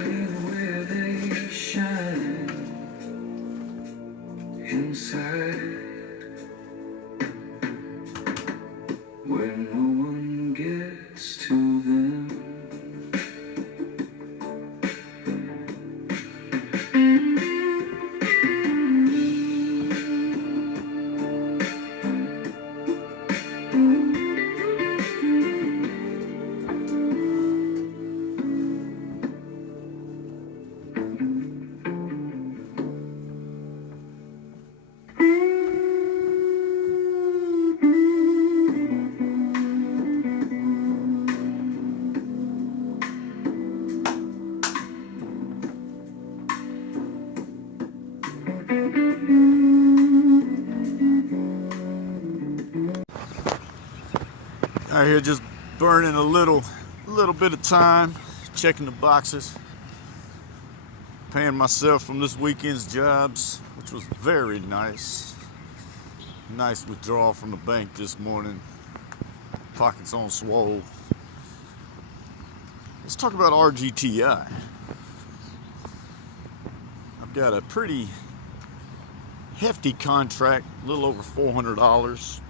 where they shine inside, where no one gets to them. Out here just burning a little bit of time, checking the boxes, paying myself from this weekend's jobs, which was very nice. Nice withdrawal from the bank this morning. Pockets on swole. Let's talk about RGTI. I've got a pretty hefty contract, a little over $400.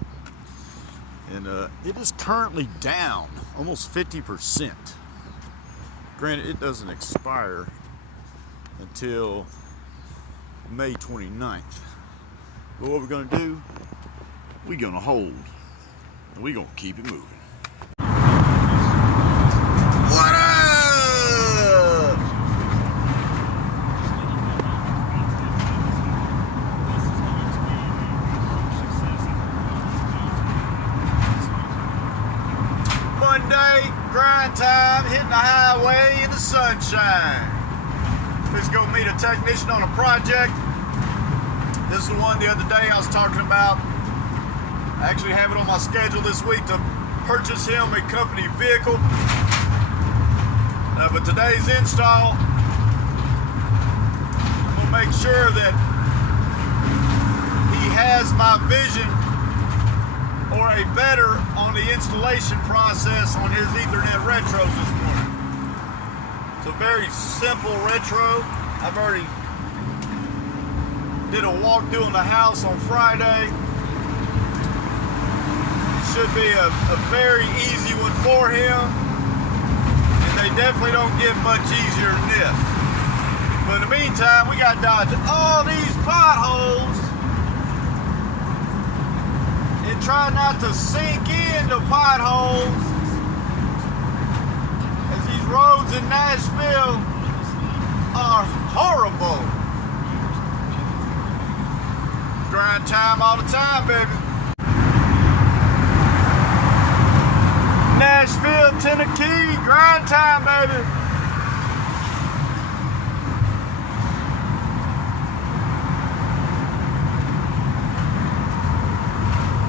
And it is currently down almost 50%. Granted, it doesn't expire until May 29th. But what we're gonna do, we're gonna hold and we're gonna keep it moving. What up? Monday, grind time, hitting the highway in the sunshine. Let's go meet a technician on a project. This is the one the other day I was talking about. I actually have it on my schedule this week to purchase him a company vehicle. But today's install, I'm gonna make sure that he has my vision or a better on the installation process on his Ethernet retros this morning. It's a very simple retro. I've already did a walkthrough in the house on Friday. Should be a very easy one for him. And they definitely don't get much easier than this. But in the meantime, we got dodging all these potholes and try not to sink into potholes, as these roads in Nashville are horrible. Grind time all the time, baby. Nashville, Tennessee, grind time, baby.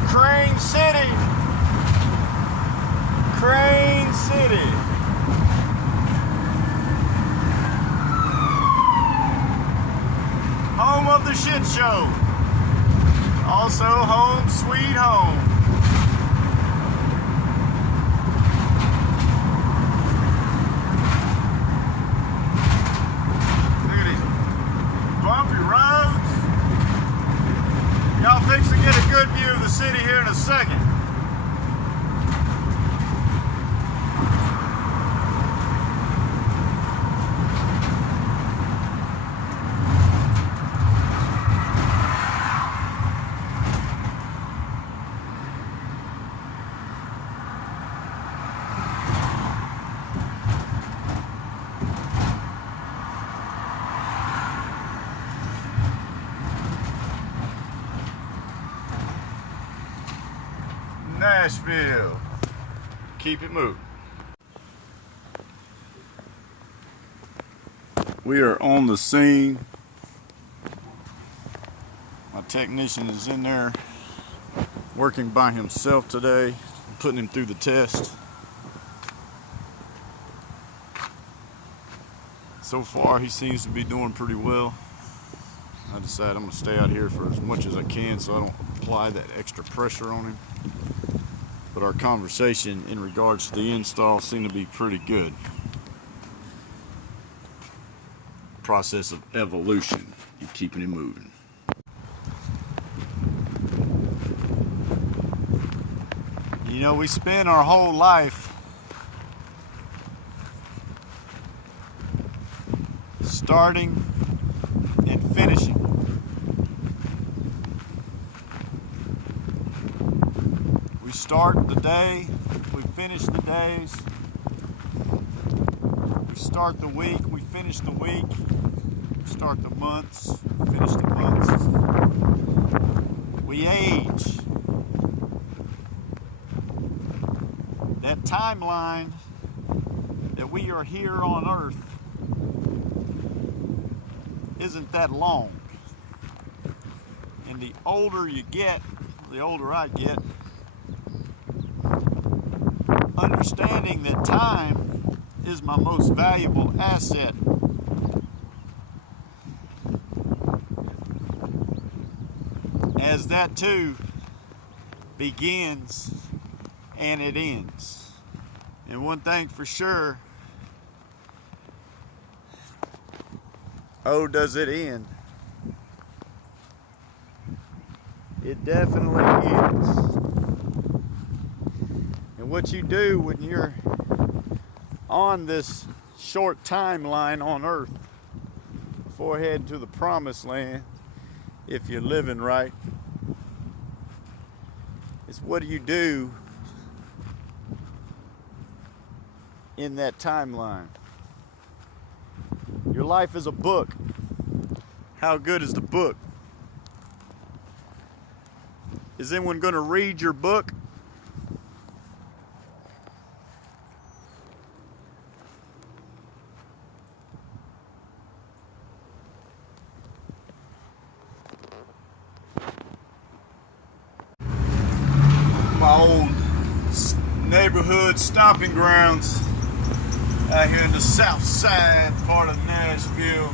Crane City. Crane City. Home of the shit show. Also home sweet home. Look at these bumpy roads. Y'all fix to get a good view of the city here in a second. Nashville. Keep it moving. We are on the scene. My technician is in there working by himself today, putting him through the test. So far, he seems to be doing pretty well. I decided I'm going to stay out here for as much as I can so I don't apply that extra pressure on him. But our conversation in regards to the install seemed to be pretty good. process of evolution and keeping it moving. You know, we spend our whole life starting and finishing. We start the day, we finish the days. We start the week, we finish the week. We start the months, finish the months. We age. That timeline that we are here on earth isn't that long. And the older you get, the older I get, understanding that time is my most valuable asset. As that too begins and it ends. And one thing for sure, oh, does it end? It definitely ends. And what you do when you're on this short timeline on earth before heading to the promised land, if you're living right, is what do you do in that timeline? Your life is a book. How good is the book? Is anyone going to read your book? My old neighborhood stomping grounds out here in the south side part of Nashville.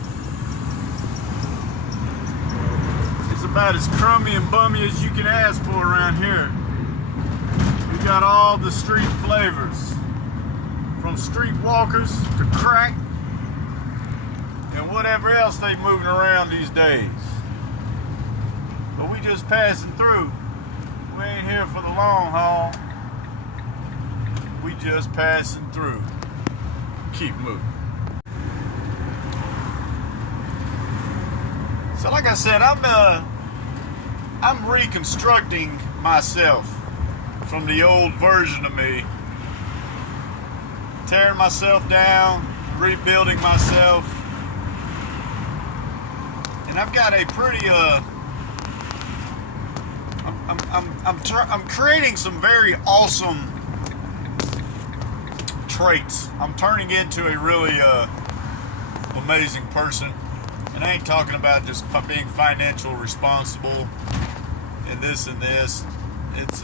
It's about as crummy and bummy as you can ask for around here. We got all the street flavors, from street walkers to crack and whatever else they moving around these days. But we just passing through. We ain't here for the long haul. We just passing through. Keep moving. So like I said, I'm reconstructing myself from the old version of me. Tearing myself down, rebuilding myself. And I've got a pretty I'm creating some very awesome traits. I'm turning into a really amazing person, and I ain't talking about just being financial responsible and this and this. It's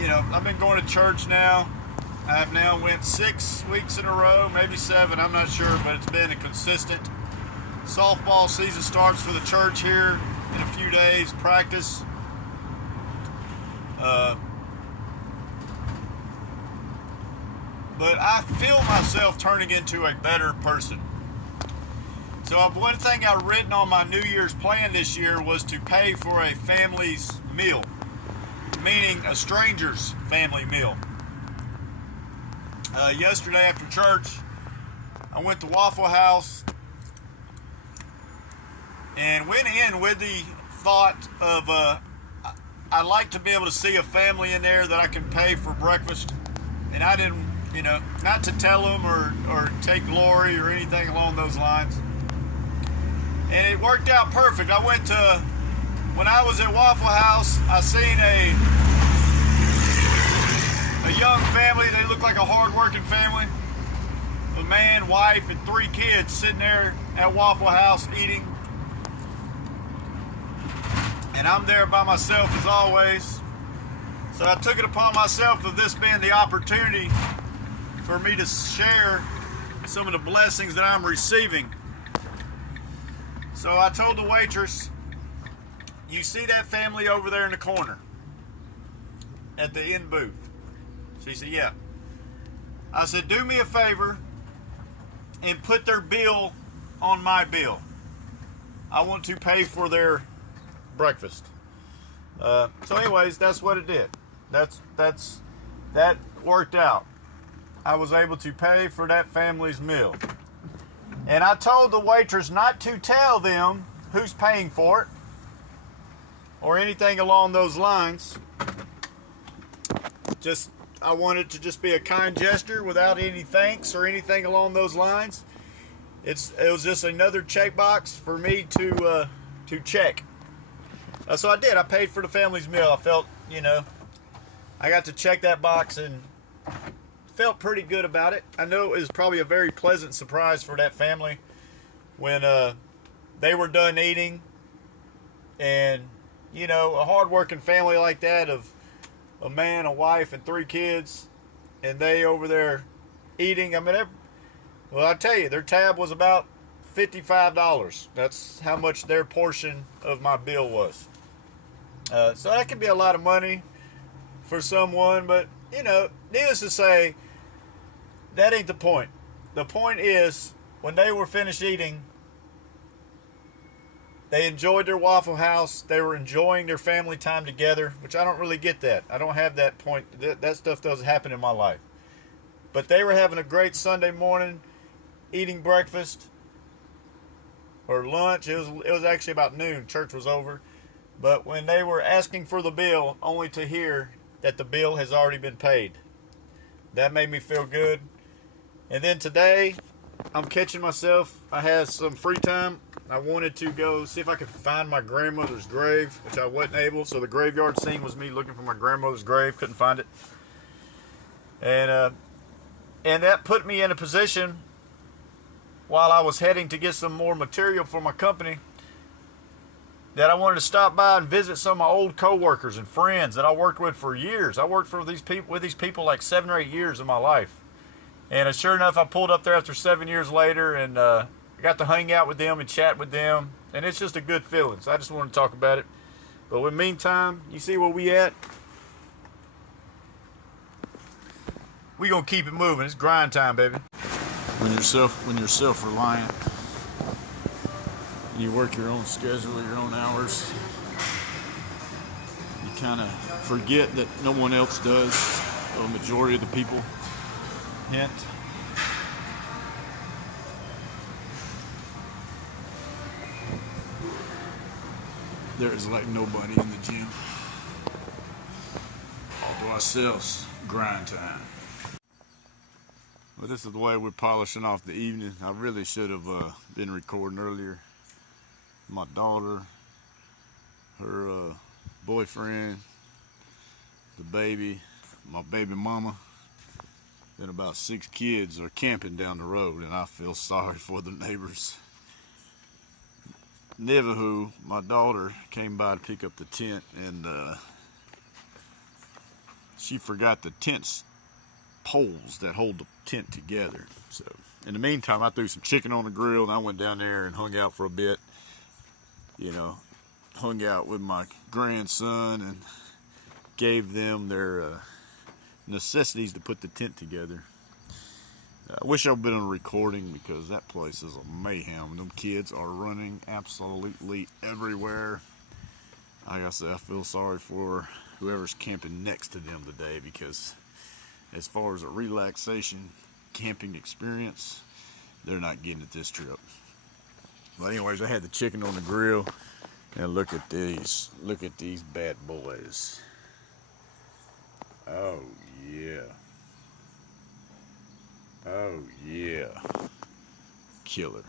you know, I've been going to church now. I have now went 6 weeks in a row, maybe 7, I'm not sure, but it's been a consistent. Softball season starts for the church here in a few days, practice. But I feel myself turning into a better person. So one thing I've written on my New Year's plan this year was to pay for a family's meal, meaning a stranger's family meal. Yesterday after church, I went to Waffle House and went in with the thought of I'd like to be able to see a family in there that I can pay for breakfast. And I didn't, you know, not to tell them or take glory or anything along those lines. And it worked out perfect. When I was at Waffle House, I seen a young family. They look like a hard-working family. A man, wife, and 3 kids sitting there at Waffle House eating. And I'm there by myself as always. So I took it upon myself of this being the opportunity for me to share some of the blessings that I'm receiving. So I told the waitress, you see that family over there in the corner at the end booth? She said, yeah. I said, do me a favor. and put their bill on my bill. I want to pay for their breakfast. So anyways, that's what it did. That worked out. I was able to pay for that family's meal. And I told the waitress not to tell them who's paying for it or anything along those lines. I wanted to just be a kind gesture without any thanks or anything along those lines. It was just another checkbox for me to check. So I did. I paid for the family's meal. I felt, I got to check that box and felt pretty good about it. I know it was probably a very pleasant surprise for that family when they were done eating. And, a hard-working family like that of a man, a wife, and 3 kids, and they over there eating. I mean, I tell you, their tab was about $55. That's how much their portion of my bill was. So that could be a lot of money for someone, but, needless to say, that ain't the point. The point is, when they were finished eating, they enjoyed their Waffle House. They were enjoying their family time together, which I don't really get that. I don't have that point. That stuff doesn't happen in my life. But they were having a great Sunday morning, eating breakfast or lunch. It was actually about noon. Church was over. But when they were asking for the bill, only to hear that the bill has already been paid, that made me feel good. And then today, I'm catching myself. I had some free time. I wanted to go see if I could find my grandmother's grave, which I wasn't able. So the graveyard scene was me looking for my grandmother's grave. Couldn't find it. And that put me in a position while I was heading to get some more material for my company that I wanted to stop by and visit some of my old coworkers and friends that I worked with for years. I worked for these people like 7 or 8 years of my life. And sure enough, I pulled up there after 7 years later, and I got to hang out with them and chat with them. And it's just a good feeling. So I just wanted to talk about it. But in the meantime, you see where we at? We gonna keep it moving. It's grind time, baby. When you're self-reliant, you work your own schedule, your own hours, you kind of forget that no one else does. A majority of the people. Hint. There is like nobody in the gym. All to ourselves. Grind time. Well, this is the way we're polishing off the evening. I really should have been recording earlier. My daughter, her boyfriend, the baby, my baby mama, and about 6 kids are camping down the road, and I feel sorry for the neighbors. Nevahu, my daughter, came by to pick up the tent, and she forgot the tent's poles that hold the tent together. So in the meantime, I threw some chicken on the grill, and I went down there and hung out for a bit. Hung out with my grandson and gave them their necessities to put the tent together. I wish I'd been on a recording because that place is a mayhem. Them kids are running absolutely everywhere. Like I said, I feel sorry for whoever's camping next to them today, because as far as a relaxation camping experience, they're not getting it this trip. But anyways, I had the chicken on the grill, and look at these bad boys. Oh yeah. Oh yeah. Killer.